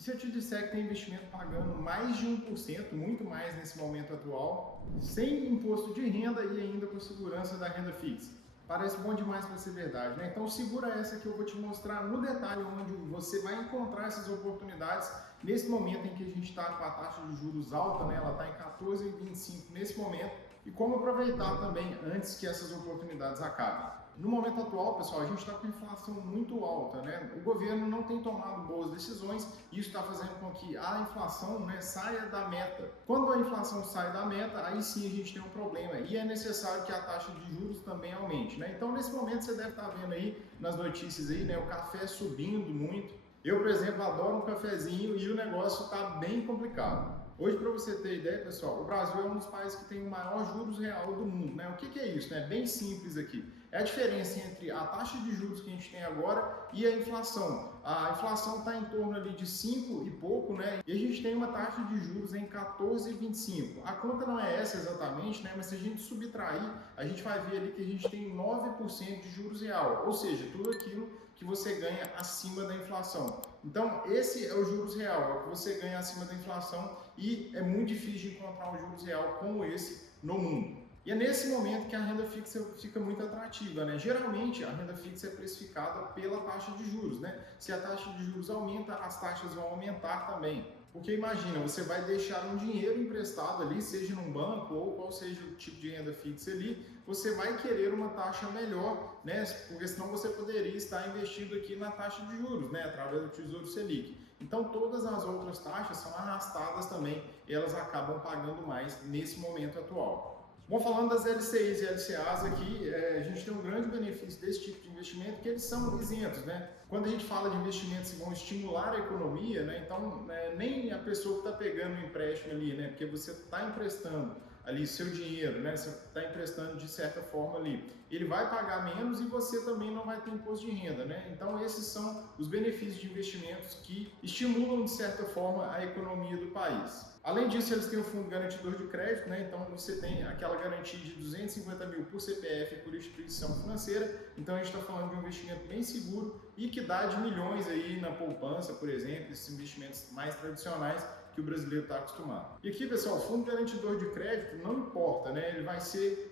E se eu te disser que tem investimento pagando mais de 1%, muito mais nesse momento atual, sem imposto de renda e ainda com segurança da renda fixa? Parece bom demais para ser verdade, né? Então segura essa que eu vou te mostrar no detalhe onde você vai encontrar essas oportunidades nesse momento em que a gente está com a taxa de juros alta, né? Ela está em 14,25 nesse momento, e como aproveitar também antes que essas oportunidades acabem. No momento atual, pessoal, a gente está com inflação muito alta, né? O governo não tem tomado boas decisões e isso está fazendo com que a inflação, né, saia da meta. Quando a inflação sai da meta, aí sim a gente tem um problema e é necessário que a taxa de juros também aumente, né? Então, nesse momento, você deve estar vendo aí nas notícias aí, né, o café subindo muito. Eu, por exemplo, adoro um cafezinho e o negócio está bem complicado. Hoje, para você ter ideia, pessoal, o Brasil é um dos países que tem o maior juros real do mundo, né? O que é isso, né? Bem simples aqui. É a diferença entre a taxa de juros que a gente tem agora e a inflação. A inflação está em torno ali de 5 e pouco, né? E a gente tem uma taxa de juros em 14,25. A conta não é essa exatamente, né? Mas se a gente subtrair, a gente vai ver ali que a gente tem 9% de juros real, ou seja, tudo aquilo que você ganha acima da inflação. Então, esse é o juros real, é o que você ganha acima da inflação e é muito difícil de encontrar um juros real como esse no mundo. E é nesse momento que a renda fixa fica muito atrativa, né? Geralmente a renda fixa é precificada pela taxa de juros, né? Se a taxa de juros aumenta, as taxas vão aumentar também. Porque imagina, você vai deixar um dinheiro emprestado ali, seja num banco ou qual seja o tipo de renda fixa ali, você vai querer uma taxa melhor, né? Porque senão você poderia estar investindo aqui na taxa de juros, né? Através do Tesouro Selic. Então todas as outras taxas são arrastadas também e elas acabam pagando mais nesse momento atual. Bom, falando das LCIs e LCAs aqui, a gente tem um grande benefício desse tipo de investimento, que eles são isentos, né? Quando a gente fala de investimentos que vão estimular a economia, né? Então, nem a pessoa que está pegando o empréstimo ali, né? Porque você está emprestando ali seu dinheiro, né? Você está emprestando de certa forma ali. Ele vai pagar menos e você também não vai ter imposto de renda, né? Então, esses são os benefícios de investimentos que estimulam, de certa forma, a economia do país. Além disso, eles têm o fundo garantidor de crédito, né? Então você tem aquela garantia de 250 mil por CPF e por instituição financeira. Então a gente está falando de um investimento bem seguro e que dá de milhões aí na poupança, por exemplo, esses investimentos mais tradicionais que o brasileiro está acostumado. E aqui, pessoal, o fundo garantidor de crédito não importa, né?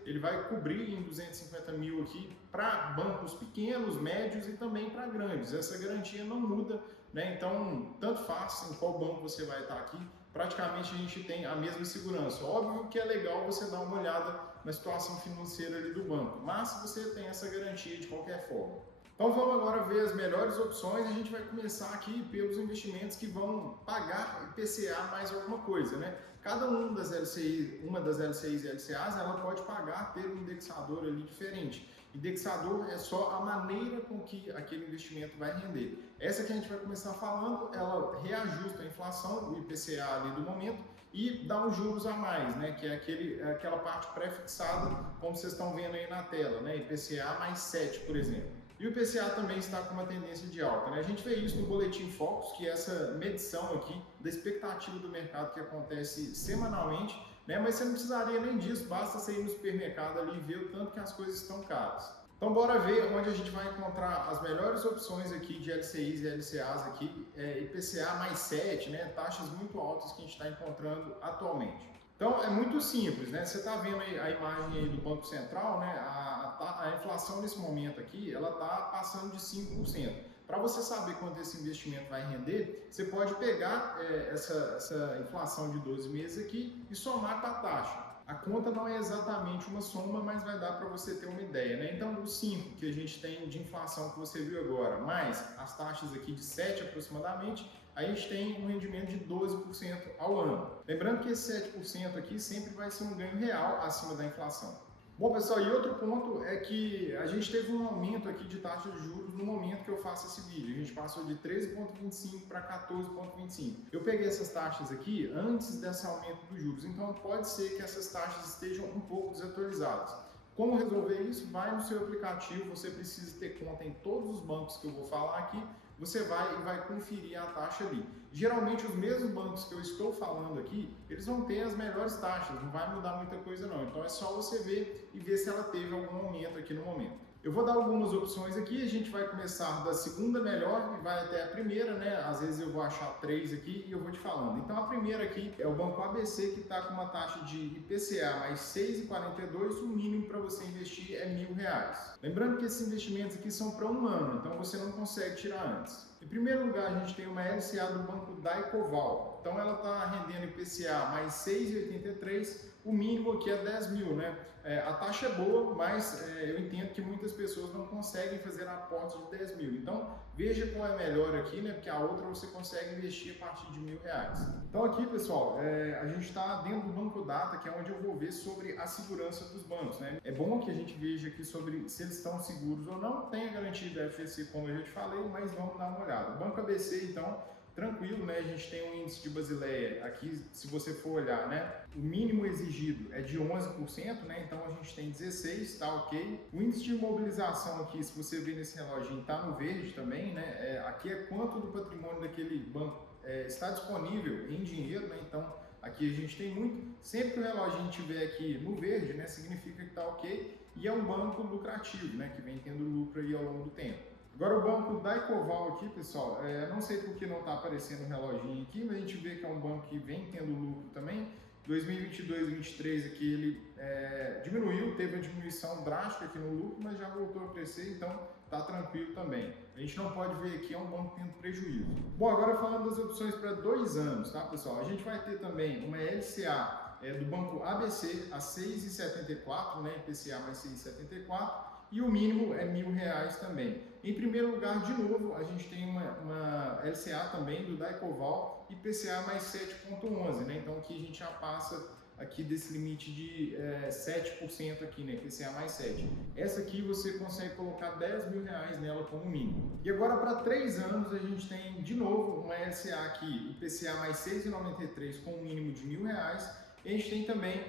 Ele vai cobrir em 250 mil aqui para bancos pequenos, médios e também para grandes. Essa garantia não muda, né? Então, tanto faz em qual banco você vai estar aqui, praticamente a gente tem a mesma segurança. Óbvio que é legal você dar uma olhada na situação financeira ali do banco, mas você tem essa garantia de qualquer forma. Então vamos agora ver as melhores opções. A gente vai começar aqui pelos investimentos que vão pagar IPCA mais alguma coisa, né? Cada uma das LCIs e LCAs, ela pode pagar ter um indexador ali diferente. Indexador é só a maneira com que aquele investimento vai render. Essa que a gente vai começar falando, ela reajusta a inflação, o IPCA ali do momento, e dá uns juros a mais, né? Que é aquela parte pré-fixada, como vocês estão vendo aí na tela, né? IPCA mais 7, por exemplo. E o IPCA também está com uma tendência de alta, né? A gente vê isso no Boletim Focus, que é essa medição aqui da expectativa do mercado que acontece semanalmente, né? Mas você não precisaria nem disso, basta você ir no supermercado ali e ver o tanto que as coisas estão caras. Então bora ver onde a gente vai encontrar as melhores opções aqui de LCIs e LCAs aqui, IPCA mais 7, né? Taxas muito altas que a gente está encontrando atualmente. Então é muito simples, né? Você está vendo aí a imagem aí do Banco Central, né? A inflação nesse momento aqui, ela está passando de 5%. Para você saber quanto esse investimento vai render, você pode pegar essa inflação de 12 meses aqui e somar com a taxa. A conta não é exatamente uma soma, mas vai dar para você ter uma ideia, né? Então, os 5 que a gente tem de inflação que você viu agora, mais as taxas aqui de 7 aproximadamente, a gente tem um rendimento de 12% ao ano. Lembrando que esse 7% aqui sempre vai ser um ganho real acima da inflação. Bom, pessoal, e outro ponto é que a gente teve um aumento aqui de taxa de juros no momento que eu faço esse vídeo. A gente passou de 13,25 para 14,25. Eu peguei essas taxas aqui antes desse aumento dos juros, então pode ser que essas taxas estejam um pouco desatualizadas. Como resolver isso? Vai no seu aplicativo, você precisa ter conta em todos os bancos que eu vou falar aqui, você vai conferir a taxa ali. Geralmente os mesmos bancos que eu estou falando aqui, eles vão ter as melhores taxas, não vai mudar muita coisa não. Então é só você ver e ver se ela teve algum aumento aqui no momento. Eu vou dar algumas opções aqui, a gente vai começar da segunda melhor e vai até a primeira, né? Às vezes eu vou achar 3 aqui e eu vou te falando. Então a primeira aqui é o Banco ABC, que está com uma taxa de IPCA mais 6,42, o mínimo para você investir é R$1.000. Lembrando que esses investimentos aqui são para um ano, então você não consegue tirar antes. Em primeiro lugar, a gente tem uma LCA do Banco Daicoval. Então ela está rendendo IPCA mais 6,83, o mínimo aqui é 10 mil, né? A taxa é boa, mas eu entendo que muitas pessoas não conseguem fazer aportes de 10 mil. Então veja qual é melhor aqui, né? Porque a outra você consegue investir a partir de R$1.000. Então aqui, pessoal, a gente está dentro do Banco Data, que é onde eu vou ver sobre a segurança dos bancos, né? É bom que a gente veja aqui sobre se eles estão seguros ou não. Tem a garantia da FGC, como eu já te falei, mas vamos dar uma olhada. O Banco ABC, então, tranquilo, né? A gente tem um índice de Basileia aqui, se você for olhar, né? O mínimo exigido é de 11%, né? Então a gente tem 16, tá ok? O índice de imobilização aqui, se você ver nesse reloginho, tá no verde também, né? Aqui é quanto do patrimônio daquele banco está disponível em dinheiro, né? Então aqui a gente tem muito. Sempre que o reloginho estiver aqui no verde, né? Significa que tá ok. E é um banco lucrativo, né? Que vem tendo lucro aí ao longo do tempo. Agora o Banco Daicoval aqui, pessoal, não sei por que não está aparecendo o reloginho aqui, mas a gente vê que é um banco que vem tendo lucro também. 2022 e 2023 aqui ele diminuiu, teve uma diminuição drástica aqui no lucro, mas já voltou a crescer, então está tranquilo também. A gente não pode ver aqui, é um banco tendo prejuízo. Bom, agora falando das opções para 2 anos, tá, pessoal? A gente vai ter também uma LCA do Banco ABC a 6,74, né, IPCA mais 6,74. E o mínimo é R$1.000 também. Em primeiro lugar, de novo, a gente tem uma LCA também do Daicoval, IPCA mais 7,11, né? Então aqui a gente já passa aqui desse limite de 7% aqui, né? IPCA mais 7. Essa aqui você consegue colocar R$10.000 nela como mínimo. E agora para 3 anos a gente tem de novo uma LCA aqui, IPCA mais 6,93 com um mínimo de R$1.000. E a gente tem também,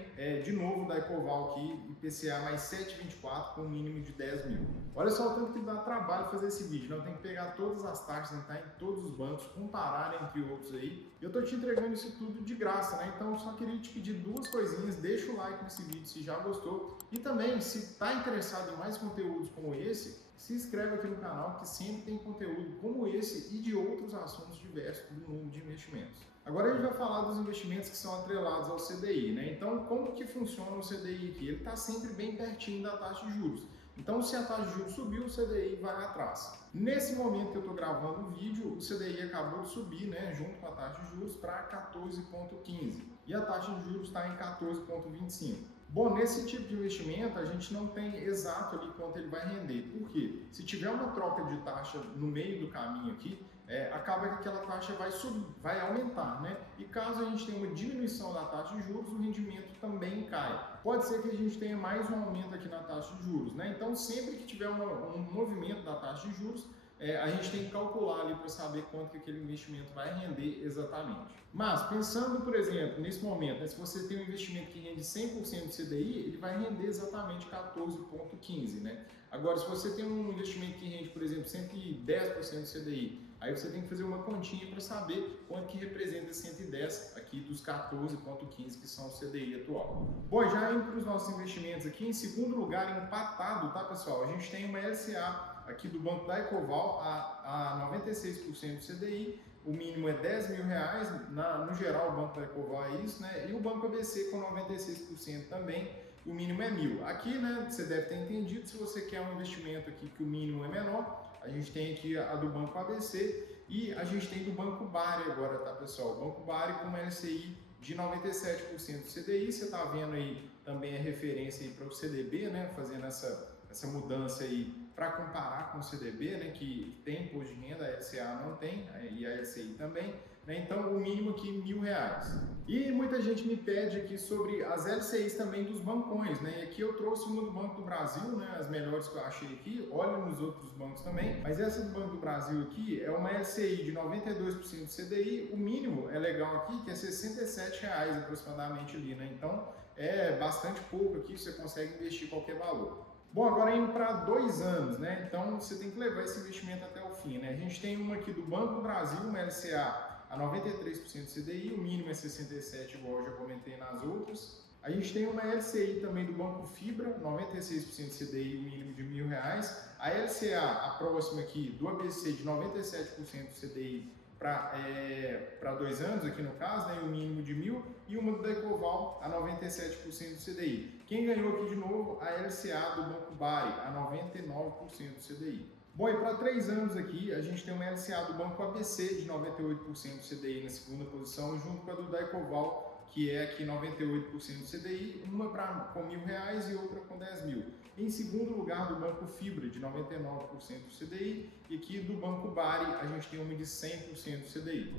de novo, da Daicoval aqui, IPCA mais 7,24 com um mínimo de 10 mil. Olha só o tanto que dá trabalho fazer esse vídeo, né? Eu tenho que pegar todas as taxas, entrar em todos os bancos, comparar entre outros aí. Eu tô te entregando isso tudo de graça, né? Então eu só queria te pedir 2 coisinhas, deixa o like nesse vídeo se já gostou. E também, se tá interessado em mais conteúdos como esse, se inscreve aqui no canal que sempre tem conteúdo como esse e de outros assuntos diversos do mundo de investimentos. Agora a gente vai falar dos investimentos que são atrelados ao CDI, né? Então, como que funciona o CDI aqui? Ele está sempre bem pertinho da taxa de juros. Então, se a taxa de juros subir, o CDI vai atrás. Nesse momento que eu estou gravando o vídeo, o CDI acabou de subir, né, junto com a taxa de juros, para 14,15. E a taxa de juros está em 14,25. Bom, nesse tipo de investimento, a gente não tem exato ali quanto ele vai render. Por quê? Se tiver uma troca de taxa no meio do caminho aqui, acaba que aquela taxa vai subir, vai aumentar, né? E caso a gente tenha uma diminuição da taxa de juros, o rendimento também cai. Pode ser que a gente tenha mais um aumento aqui na taxa de juros, né? Então, sempre que tiver um movimento da taxa de juros, a gente tem que calcular ali para saber quanto que aquele investimento vai render exatamente. Mas, pensando, por exemplo, nesse momento, né, se você tem um investimento que rende 100% de CDI, ele vai render exatamente 14,15, né? Agora, se você tem um investimento que rende, por exemplo, 110% de CDI, aí você tem que fazer uma continha para saber quanto que representa 110 aqui dos 14,15 que são o CDI atual. Bom, já indo para os nossos investimentos aqui, em segundo lugar, empatado, tá, pessoal? A gente tem uma LCA aqui do Banco Daicoval a 96% do CDI, o mínimo é R$10.000, no geral o Banco Daicoval é isso, né? E o Banco ABC com 96% também, o mínimo é R$1.000. Aqui, né, você deve ter entendido, se você quer um investimento aqui que o mínimo é menor, a gente tem aqui a do Banco ABC e a gente tem do Banco Bari agora, tá, pessoal? O Banco Bari com uma LCI de 97% do CDI, você está vendo aí também a referência aí para o CDB, né, fazendo essa mudança aí para comparar com o CDB, né, que tem imposto de renda, a LCA não tem, e a LCI também, né, então o mínimo aqui R$1.000. E muita gente me pede aqui sobre as LCIs também dos bancões, né, e aqui eu trouxe uma do Banco do Brasil, né, as melhores que eu achei aqui, olha nos outros bancos também, mas essa do Banco do Brasil aqui é uma LCI de 92% do CDI, o mínimo é legal aqui, que é R$67 aproximadamente ali, né, então é bastante pouco aqui, você consegue investir qualquer valor. Bom, agora indo para 2 anos, né? Então você tem que levar esse investimento até o fim, né? A gente tem uma aqui do Banco do Brasil, uma LCA a 93% do CDI, o mínimo é 67, igual eu já comentei nas outras. A gente tem uma LCI também do Banco Fibra, 96% CDI, mínimo de R$1.000. A LCA, a próxima aqui, do ABC, de 97% CDI para 2 anos, aqui no caso, né, o mínimo de 1.000. E uma do Ecoval, a 97% do CDI. Quem ganhou aqui de novo? A LCA do Banco Bari, a 99% do CDI. Bom, e para 3 anos aqui, a gente tem uma LCA do Banco ABC de 98% CDI na segunda posição, junto com a do Ecoval, que é aqui 98% CDI, uma com R$1.000 e outra com 10.000. Em segundo lugar, do Banco Fibra, de 99% CDI, e aqui do Banco Bari, a gente tem uma de 100% CDI.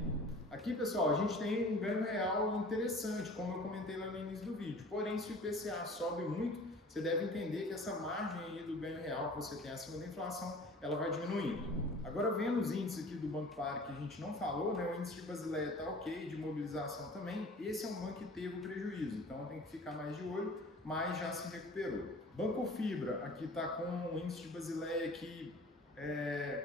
Aqui, pessoal, a gente tem um ganho real interessante, como eu comentei lá no início do vídeo. Porém, se o IPCA sobe muito, você deve entender que essa margem aí do ganho real que você tem acima da inflação, ela vai diminuindo. Agora, vendo os índices aqui do Banco Bari que a gente não falou, né, o índice de Basileia está ok, de mobilização também. Esse é um banco que teve um prejuízo, então tem que ficar mais de olho, mas já se recuperou. Banco Fibra, aqui está com o índice de Basileia aqui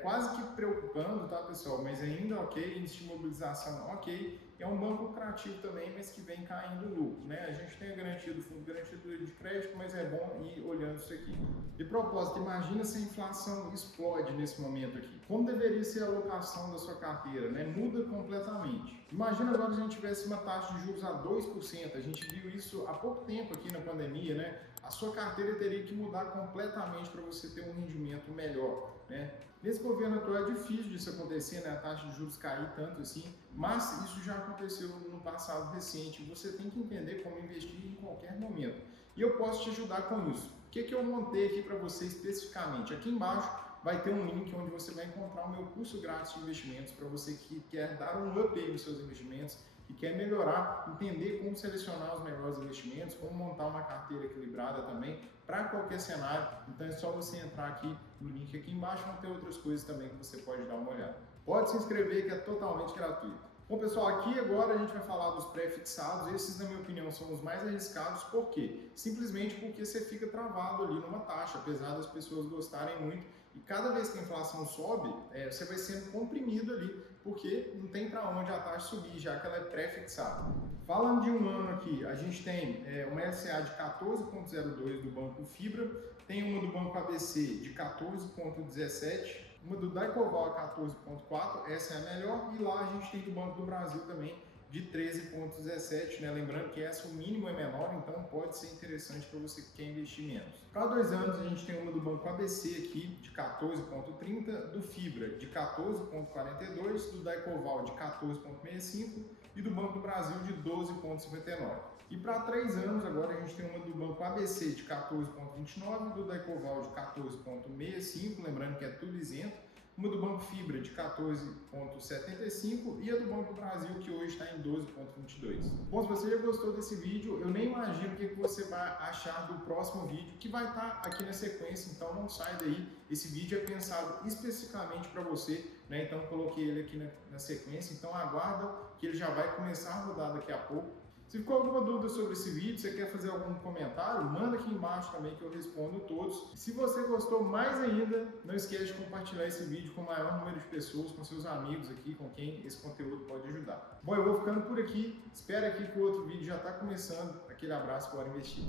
quase que preocupando, tá, pessoal? Mas ainda ok, índice de mobilização ok. É um banco lucrativo também, mas que vem caindo lucro, né? A gente tem a garantia do fundo garantido de crédito, mas é bom ir olhando isso aqui. De propósito, imagina se a inflação explode nesse momento aqui. Como deveria ser a alocação da sua carteira, né? Muda completamente. Imagina agora se a gente tivesse uma taxa de juros a 2%. A gente viu isso há pouco tempo aqui na pandemia, né? A sua carteira teria que mudar completamente para você ter um rendimento melhor, né? Nesse governo atual é difícil disso acontecer, né? A taxa de juros cair tanto assim, mas isso já aconteceu no passado recente. Você tem que entender como investir em qualquer momento. E eu posso te ajudar com isso. O que eu montei aqui para você especificamente? Aqui embaixo vai ter um link onde você vai encontrar o meu curso grátis de investimentos para você que quer dar um up nos seus investimentos, que quer melhorar, entender como selecionar os melhores investimentos, como montar uma carteira equilibrada também para qualquer cenário. Então é só você entrar aqui no link aqui embaixo, vão ter outras coisas também que você pode dar uma olhada. Pode se inscrever que é totalmente gratuito. Bom, pessoal, aqui agora a gente vai falar dos pré-fixados. Esses, na minha opinião, são os mais arriscados. Por quê? Simplesmente porque você fica travado ali numa taxa, apesar das pessoas gostarem muito. E cada vez que a inflação sobe, você vai sendo comprimido ali, porque não tem para onde a taxa subir, já que ela é pré-fixada. Falando de um ano aqui, a gente tem uma LCA de 14,02 do Banco Fibra, tem uma do Banco ABC de 14,17, uma do Ecoval a 14,4, essa é a melhor, e lá a gente tem do Banco do Brasil também de 13,17, né? Lembrando que essa o mínimo é menor, então pode ser interessante para você que quer investir menos. Para 2 anos a gente tem uma do Banco ABC aqui de 14,30, do Fibra de 14,42, do Ecoval de 14,65 e do Banco do Brasil de 12,59. E para 3 anos agora a gente tem uma do Banco ABC de 14,29, do Ecoval de 14,65, lembrando que é tudo isento, uma do Banco Fibra de 14,75 e a do Banco do Brasil que hoje está em 12,22. Bom, se você já gostou desse vídeo, eu nem imagino o que você vai achar do próximo vídeo que vai estar aqui na sequência, então não sai daí. Esse vídeo é pensado especificamente para você, né? Então coloquei ele aqui na sequência, então aguarda que ele já vai começar a rodar daqui a pouco. Se ficou alguma dúvida sobre esse vídeo, você quer fazer algum comentário, manda aqui embaixo também que eu respondo todos. E se você gostou mais ainda, não esquece de compartilhar esse vídeo com o maior número de pessoas, com seus amigos aqui, com quem esse conteúdo pode ajudar. Bom, eu vou ficando por aqui, espero aqui que o outro vídeo já está começando. Aquele abraço, bora investir!